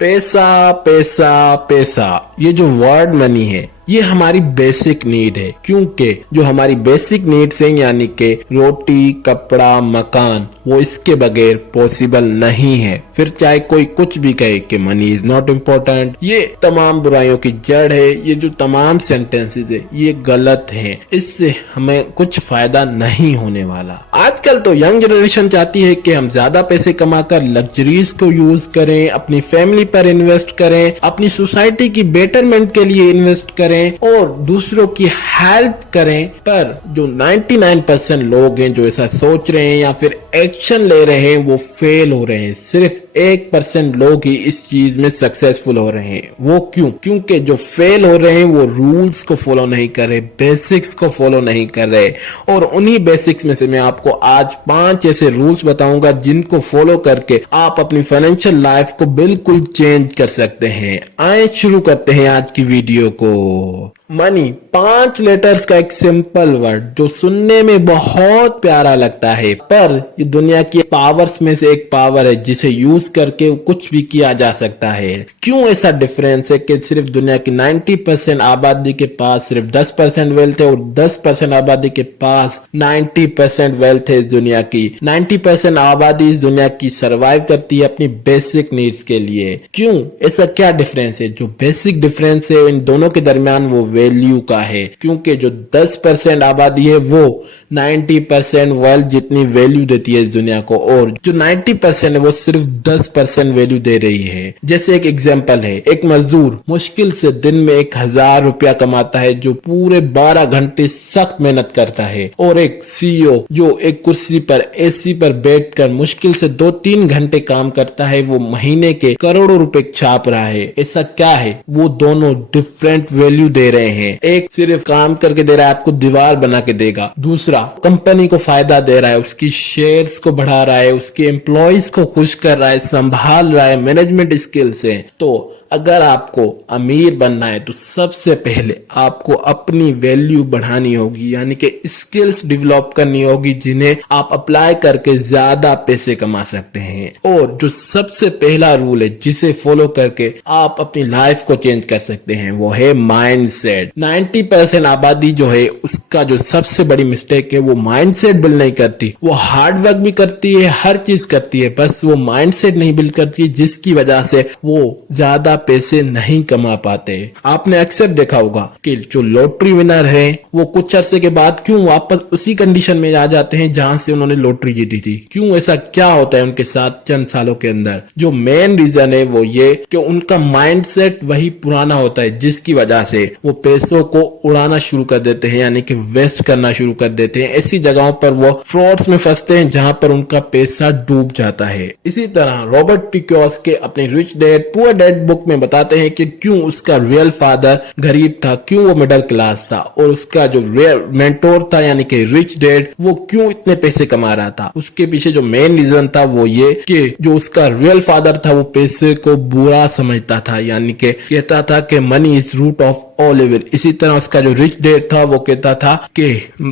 पैसा पैसा पैसा, ये जो वर्ड मनी है ये हमारी बेसिक नीड है, क्योंकि जो हमारी बेसिक नीड्स हैं यानी कि रोटी कपड़ा मकान, वो इसके बगैर पॉसिबल नहीं है। फिर चाहे कोई कुछ भी कहे कि मनी इज नॉट इम्पोर्टेंट, ये तमाम बुराइयों की जड़ है। ये जो तमाम सेंटेंसेस है ये गलत हैं, इससे हमें कुछ फायदा नहीं होने वाला। आजकल तो यंग जनरेशन चाहती है कि हम ज्यादा पैसे कमाकर लग्जरीज को यूज करें, अपनी फैमिली पर इन्वेस्ट करें, अपनी सोसाइटी की बेटरमेंट के लिए इन्वेस्ट करें और दूसरों की हेल्प करें। पर जो 99% लोग हैं जो ऐसा सोच रहे हैं या फिर एक्शन ले रहे हैं वो फेल हो रहे हैं। सिर्फ 1% लोग ही इस चीज में सक्सेसफुल हो रहे हैं। वो क्यों? क्योंकि जो फेल हो रहे हैं वो रूल्स को फॉलो नहीं कर रहे, बेसिक्स को फॉलो नहीं कर रहे। और उन्हीं बेसिक्स में से मैं आपको आज 5 ऐसे रूल्स बताऊंगा जिनको फॉलो करके आप अपनी फाइनेंशियल लाइफ को बिल्कुल चेंज कर सकते हैं। आइए शुरू करते हैं आज की वीडियो को। मनी 5 लेटर्स का एक सिंपल वर्ड जो सुनने में बहुत प्यारा लगता है, पर ये दुनिया की पावर्स में से एक पावर है जिसे यूज करके कुछ भी किया जा सकता है। क्यों ऐसा डिफरेंस है कि सिर्फ दुनिया की 90% आबादी के पास सिर्फ 10% वेल्थ है और 10% आबादी के पास 90% वेल्थ है। इस दुनिया की 90% आबादी इस दुनिया की सर्वाइव करती है अपनी बेसिक नीड्स के लिए। क्यों? ऐसा क्या डिफरेंस है? जो बेसिक डिफरेंस है इन दोनों के दरमियान वो वैल्यू का है, क्योंकि जो 10% आबादी है वो 90% वेल्थ जितनी वैल्यू देती है इस दुनिया को, और जो 90% है वो सिर्फ 10% वैल्यू दे रही है। जैसे एक एग्जांपल है, एक मजदूर मुश्किल से दिन में 1000 रुपया कमाता है जो पूरे 12 घंटे सख्त मेहनत करता है, और एक सीईओ जो एक कुर्सी पर एसी पर बैठकर मुश्किल से 2-3 घंटे काम करता है, वो महीने के करोड़ों रुपए छाप रहा है। ऐसा क्या है? वो दोनों डिफरेंट वैल्यू दे रहे हैं। एक सिर्फ काम करके दे रहा है, आपको दीवार बना के देगा। दूसरा कंपनी को फायदा दे रहा है, उसकी शेयर्स को बढ़ा रहा है, उसके एम्प्लॉयज को खुश कर रहा है, संभाल रहा है, मैनेजमेंट स्किल से। तो अगर आपको अमीर बनना है तो सबसे पहले आपको अपनी वैल्यू बढ़ानी होगी, यानी कि स्किल्स डेवलप करनी होगी जिन्हें आप अप्लाई करके ज्यादा पैसे कमा सकते हैं। और जो सबसे पहला रूल है जिसे फॉलो करके आप अपनी लाइफ को चेंज कर सकते हैं वो है माइंडसेट। 90% आबादी जो है उसका जो सबसे बड़ी मिस्टेक है वो माइंडसेट बिल्ड नहीं करती। वो हार्ड वर्क भी करती है, हर चीज करती है, बस वो माइंडसेट नहीं बिल्ड करती, जिसकी वजह से वो ज्यादा पैसे नहीं कमा पाते। आपने अक्सर देखा होगा कि जो लॉटरी विनर है वो कुछ अरसे के बाद क्यों वापस उसी कंडीशन में आ जाते हैं जहां से उन्होंने लॉटरी जीती थी। क्यों? ऐसा क्या होता है उनके साथ चंद सालों के अंदर? जो मेन रीजन है वो ये कि उनका माइंडसेट वही पुराना होता है, जिसकी वजह से वो पैसों को उड़ाना शुरू कर देते हैं, यानी कि वेस्ट करना शुरू कर देते हैं। ऐसी जगहों पर वो फ्रॉड्स में फंसते हैं जहां पर उनका पैसा डूब जाता है। इसी तरह रॉबर्ट टी कियोसाकी अपनी rich dad poor dad book में बताते हैं कि क्यों उसका रियल फादर गरीब था, क्यों वो मिडिल क्लास था, और उसका जो रियल मेंटोर था यानी कि रिच डैड वो क्यों इतने पैसे कमा रहा था। उसके पीछे जो मेन रीजन था वो ये कि जो उसका रियल फादर था वो पैसे को बुरा समझता था, यानी कि कहता था कि money is root of all evil. इसी तरह उसका जो रिच डैड था वो कहता था कि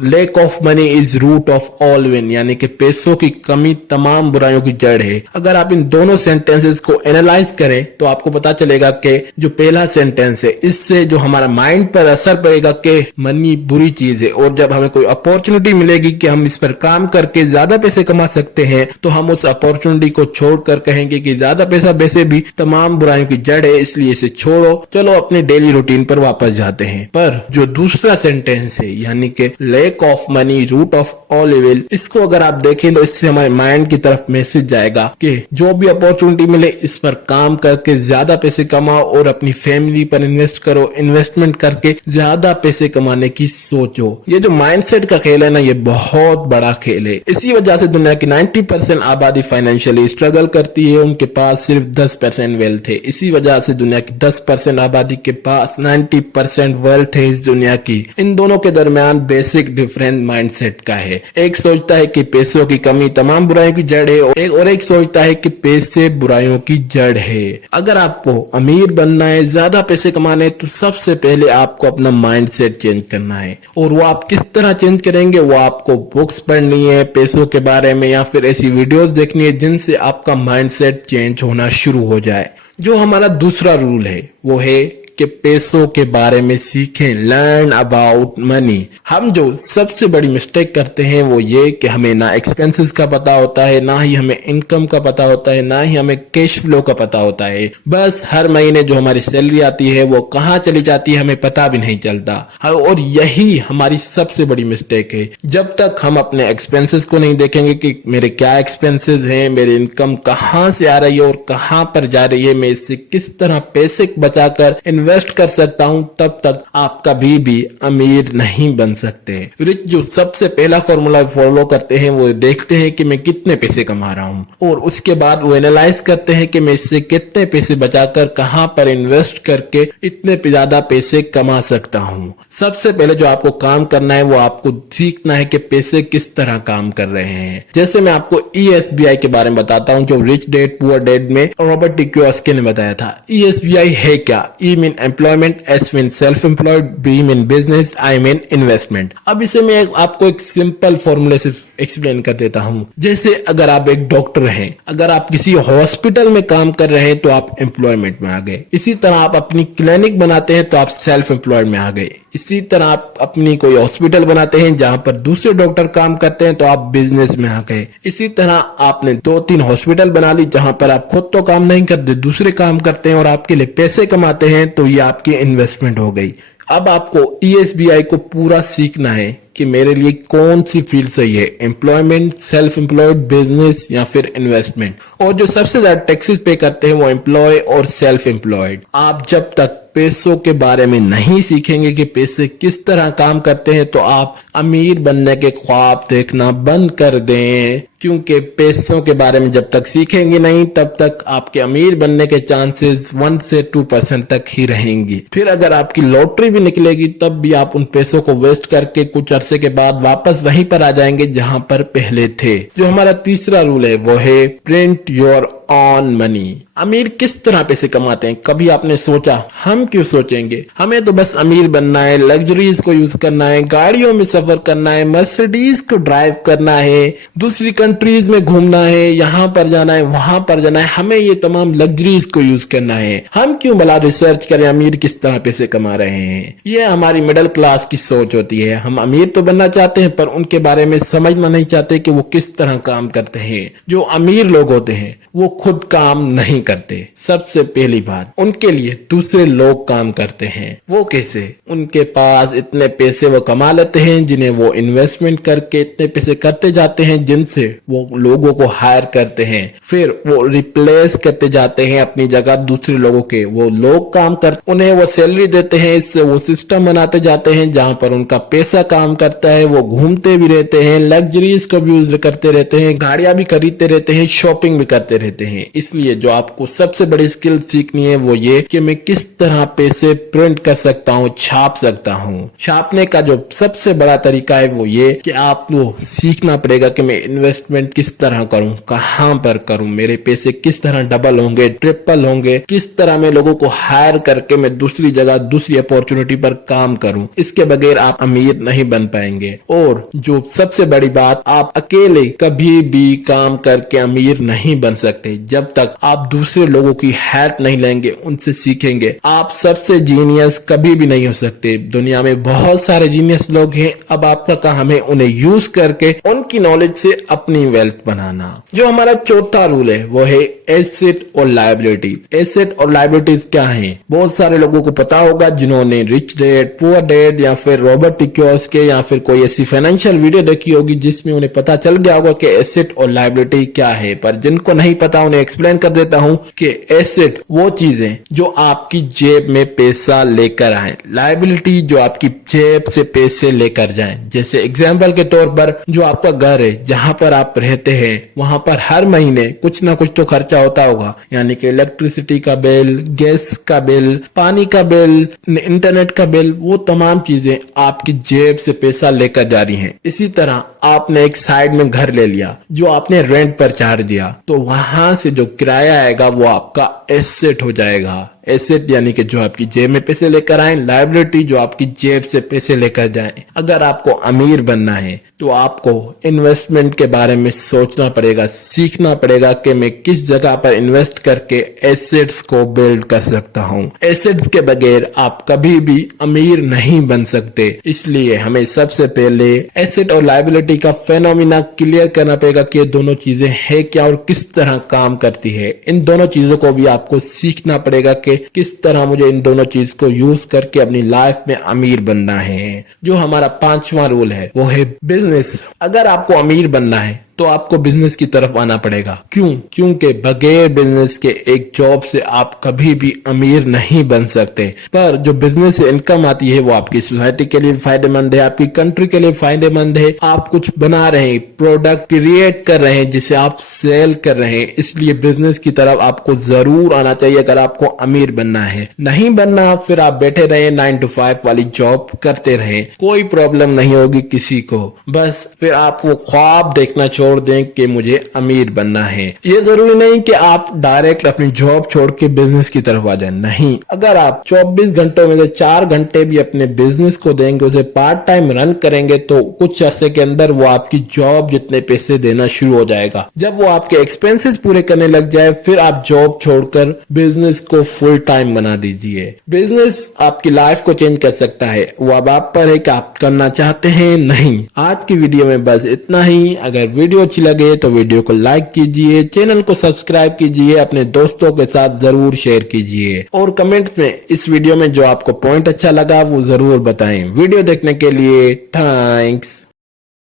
lack of money is root of all win, यानी कि पैसों की कमी तमाम बुराइयों की जड़ है। अगर आप इन दोनों सेंटेंसेस को एनालाइज करें तो आपको पता चलेगा कि जो पहला सेंटेंस है इससे जो हमारा माइंड पर असर पड़ेगा कि मनी बुरी चीज है, और जब हमें कोई अपॉर्चुनिटी मिलेगी कि हम इस पर काम करके ज्यादा पैसे कमा सकते हैं तो हम उस अपॉर्चुनिटी को छोड़कर कहेंगे कि ज्यादा पैसा वैसे भी तमाम बुराइयों की जड़ है, इसलिए इसे छोड़ो, चलो अपने डेली रूटीन पर वापस जाते हैं। पर जो दूसरा सेंटेंस है यानी कि lack of money root of all evil, इसको अगर आप देखें तो इससे हमारे माइंड की तरफ मैसेज जाएगा कि जो भी अपॉर्चुनिटी मिले इस पर काम करके ज्यादा पैसे कमाओ और अपनी फैमिली पर इन्वेस्ट करो, इन्वेस्टमेंट करके ज्यादा पैसे कमाने की सोचो। ये जो माइंडसेट का खेल है ना, ये बहुत बड़ा खेल है। इसी वजह से दुनिया की 90% आबादी फाइनेंशियली स्ट्रगल करती है, उनके पास सिर्फ 10% वेल्थ है। इसी वजह से दुनिया की 10% आबादी के पास 90 40% वेल्थ है इस दुनिया की, इन दोनों के दरमियान बेसिक डिफरेंस माइंडसेट का है। एक सोचता है कि पैसों की कमी तमाम बुराइयों की जड़ है और एक सोचता है कि पैसे बुराइयों की जड़ है। अगर आपको अमीर बनना है, ज्यादा पैसे कमाने, तो सबसे पहले आपको अपना माइंडसेट चेंज करना है। और वो आप किस तरह चेंज करेंगे, वो आपको बुक्स पढ़नी है पैसों के बारे में, या फिर ऐसी वीडियोस देखनी है जिनसे आपका माइंडसेट चेंज होना शुरू हो जाए। जो हमारा दूसरा रूल है वो है कि पैसों के बारे में सीखें, लर्न अबाउट मनी। हम जो सबसे बड़ी मिस्टेक करते हैं वो ये कि हमें ना एक्सपेंसेस का पता होता है, ना ही हमें इनकम का पता होता है, ना ही हमें कैश फ्लो का पता होता है। बस हर महीने जो हमारी सैलरी आती है वो कहाँ चली जाती है हमें पता भी नहीं चलता। और यही हमारी सबसे बड़ी मिस्टेक है। जब तक हम अपने एक्सपेंसेस को नहीं देखेंगे कि मेरे क्या एक्सपेंसेस हैं, मेरी इनकम कहाँ से आ रही है और कहाँ पर जा रही है, मैं इससे किस तरह पैसे बचाकर इन्वेस्ट कर सकता हूं, तब तक आप कभी भी अमीर नहीं बन सकते। रिच जो सबसे पहला फॉर्मूला फॉलो करते हैं वो देखते हैं कि मैं कितने पैसे कमा रहा हूं, और उसके बाद वो एनालाइज करते हैं कि मैं इससे कितने पैसे बचाकर कहां पर इन्वेस्ट करके इतने ज्यादा पैसे कमा सकता हूं। सबसे पहले जो आपको काम करना है वो आपको सीखना है कि पैसे किस तरह काम कर रहे हैं। जैसे मैं आपको ESBI के बारे में बताता हूं, जो रिच डैड पुअर डैड में रॉबर्ट कियोसाकी ने बताया था। ESBI है क्या? E mean employment, S mean self employed, B mean business, I mean investment. अब इसे मैं आपको एक सिंपल फॉर्मूले से एक्सप्लेन कर देता हूं। जैसे अगर आप एक डॉक्टर हैं, अगर आप किसी हॉस्पिटल में काम कर रहे हैं तो आप एम्प्लॉयमेंट में आ गए। इसी तरह आप अपनी क्लिनिक बनाते हैं तो आप सेल्फ एम्प्लॉयड में आ गए। इसी तरह आप अपनी कोई हॉस्पिटल बनाते हैं जहां पर दूसरे डॉक्टर काम करते हैं तो आप बिजनेस में आ गए। इसी तरह आपने 2-3 हॉस्पिटल बना ली जहां पर आप खुद तो काम नहीं करते, दूसरे काम करते हैं और आपके लिए पैसे कमाते हैं, तो ये आपकी इन्वेस्टमेंट हो गई। अब आपको ESBI को पूरा सीखना है कि मेरे लिए कौन सी फील्ड सही है, एम्प्लॉयमेंट, सेल्फ एम्प्लॉयड, बिजनेस या फिर इन्वेस्टमेंट। और जो सबसे ज्यादा टैक्सेस पे करते हैं वो एम्प्लॉय और सेल्फ एम्प्लॉयड। आप जब तक पैसों के बारे में नहीं सीखेंगे कि पैसे किस तरह काम करते हैं तो आप अमीर बनने के ख्वाब देखना बंद कर दें, क्योंकि पैसों के बारे में जब तक सीखेंगे नहीं तब तक आपके अमीर बनने के चांसेस 1 से 2% तक ही रहेंगी। फिर अगर आपकी लॉटरी भी निकलेगी तब भी आप उन पैसों को वेस्ट करके कुछ अरसे के बाद वापस वहीं पर आ जाएंगे जहां पर पहले थे। जो हमारा तीसरा रूल है वो है प्रिंट योर ऑन मनी। अमीर किस तरह पैसे कमाते हैं, कभी आपने सोचा? हम क्यों सोचेंगे? हमें तो बस अमीर बनना है, लग्जरीज को यूज करना है, गाड़ियों में सफर करना है, मर्सिडीज को ड्राइव करना है, दूसरी कंट्रीज में घूमना है, यहाँ पर जाना है, वहां पर जाना है, हमें ये तमाम लग्जरीज को यूज करना है। हम क्यों भला रिसर्च करें अमीर किस तरह पैसे कमा रहे हैं? ये हमारी मिडिल क्लास की सोच होती है। हम अमीर तो बनना चाहते हैं पर उनके बारे में समझना नहीं चाहते कि वो किस तरह काम करते हैं। जो अमीर लोग होते हैं वो खुद काम नहीं करते। सबसे पहली बात, उनके लिए दूसरे लोग काम करते हैं। वो कैसे? उनके पास इतने पैसे वो कमा लेते हैं जिन्हें वो इन्वेस्टमेंट करके इतने पैसे करते जाते हैं जिनसे वो लोगों को हायर करते हैं, फिर वो रिप्लेस करते जाते हैं अपनी जगह दूसरे लोगों के। वो लोग काम करते, उन्हें वो सैलरी देते हैं, इससे वो सिस्टम बनाते जाते हैं जहां पर उनका पैसा काम करता है। वो घूमते भी रहते हैं, लग्जरीज को भी यूज करते रहते हैं, गाड़ियां भी खरीदते रहते हैं, शॉपिंग भी करते रहते हैं। इसलिए जो आपको सबसे बड़ी स्किल सीखनी है वो ये कि मैं किस तरह पैसे प्रिंट कर सकता हूँ, छाप सकता हूँ। छापने का जो सबसे बड़ा तरीका है वो ये कि आपको सीखना पड़ेगा कि मैं इन्वेस्टमेंट किस तरह करूं, कहां पर करूं, मेरे पैसे किस तरह डबल होंगे, ट्रिपल होंगे, किस तरह मैं लोगों को हायर करके मैं दूसरी जगह दूसरी अपॉर्चुनिटी पर काम करूं। इसके बगैर आप अमीर नहीं बन पाएंगे। और जो सबसे बड़ी बात, आप अकेले कभी भी काम करके अमीर नहीं बन सकते जब तक आप दूसरे लोगों की हेल्प नहीं लेंगे, उनसे सीखेंगे। आप सबसे जीनियस कभी भी नहीं हो सकते। दुनिया में बहुत सारे जीनियस लोग हैं, अब आपका काम है उन्हें यूज करके उनकी नॉलेज से अपनी वेल्थ बनाना। जो हमारा चौथा रूल है वो है एसेट और लायबिलिटीज। एसेट और लायबिलिटीज क्या है? बहुत सारे लोगों को पता होगा जिन्होंने रिच डैड पुअर डैड या फिर रॉबर्ट कियोसाकी या फिर कोई ऐसी फाइनेंशियल वीडियो देखी होगी जिसमें उन्हें पता चल गया होगा कि एसेट और लायबिलिटी क्या है। पर जिनको नहीं पता उन्हें एक्सप्लेन कर देता हूं कि एसेट वो चीजें जो आपकी जेब में पैसा लेकर आए, लायबिलिटी जो आपकी जेब से पैसे लेकर जाएं। जैसे एग्जाम्पल के तौर पर जो आपका घर है, जहां पर आप रहते हैं, वहां पर हर महीने कुछ ना कुछ तो खर्चा होता होगा, यानी कि इलेक्ट्रिसिटी का बिल, गैस का बिल, पानी का बिल, इंटरनेट का बिल, वो तमाम चीजें आपकी जेब से पैसा लेकर जा रही हैं। इसी तरह आपने एक साइड में घर ले लिया जो आपने रेंट पर चार्ज दिया, तो वहां से जो किराया आएगा वो आपका एसेट हो जाएगा। एसेट यानी कि जो आपकी जेब में पैसे लेकर आए, लायबिलिटी जो आपकी जेब से पैसे लेकर जाए। अगर आपको अमीर बनना है तो आपको इन्वेस्टमेंट के बारे में सोचना पड़ेगा, सीखना पड़ेगा कि मैं किस जगह पर इन्वेस्ट करके एसेट्स को बिल्ड कर सकता हूँ। एसेट्स के बगैर आप कभी भी अमीर नहीं बन सकते, इसलिए हमें सबसे पहले एसेट और लायबिलिटी का फेनोमिना क्लियर करना पड़ेगा कि ये दोनों चीजें है क्या और किस तरह काम करती है। इन दोनों चीजों को भी आपको सीखना पड़ेगा कि किस तरह मुझे इन दोनों चीज को यूज करके अपनी लाइफ में अमीर बनना है। जो हमारा 5वां रूल है वो है बिजनेस। अगर आपको अमीर बनना है तो आपको बिजनेस की तरफ आना पड़ेगा। क्यों? क्योंकि बगैर बिजनेस के एक जॉब से आप कभी भी अमीर नहीं बन सकते। पर जो बिजनेस से इनकम आती है वो आपकी सोसाइटी के लिए फायदेमंद है, आपकी कंट्री के लिए फायदेमंद है। आप कुछ बना रहे हैं, प्रोडक्ट क्रिएट कर रहे हैं जिसे आप सेल कर रहे हैं, इसलिए बिजनेस की तरफ आपको जरूर आना चाहिए अगर आपको अमीर बनना है। नहीं बनना फिर आप बैठे रहे 9 to 5 वाली जॉब करते रहे, कोई प्रॉब्लम नहीं होगी किसी को। बस फिर आप वो ख्वाब देखना छोड़ दें कि मुझे अमीर बनना है। ये जरूरी नहीं कि आप डायरेक्ट अपनी जॉब छोड़ के बिजनेस की तरफ आ जाएं, नहीं। अगर आप 24 घंटों में से 4 घंटे भी अपने बिजनेस को देंगे, उसे पार्ट टाइम रन करेंगे, तो कुछ अरसे के अंदर वो आपकी जॉब जितने पैसे देना शुरू हो जाएगा। जब वो आपके एक्सपेंसेस पूरे करने लग जाए फिर आप जॉब छोड़कर बिजनेस को फुल टाइम बना दीजिए। बिजनेस आपकी लाइफ को चेंज कर सकता है, वो अब आप पर है कि आप करना चाहते हैं नहीं। आज की वीडियो में बस इतना ही। अगर वीडियो अच्छी लगे तो वीडियो को लाइक कीजिए, चैनल को सब्सक्राइब कीजिए, अपने दोस्तों के साथ जरूर शेयर कीजिए और कमेंट्स में इस वीडियो में जो आपको पॉइंट अच्छा लगा वो जरूर बताएं। वीडियो देखने के लिए थैंक्स।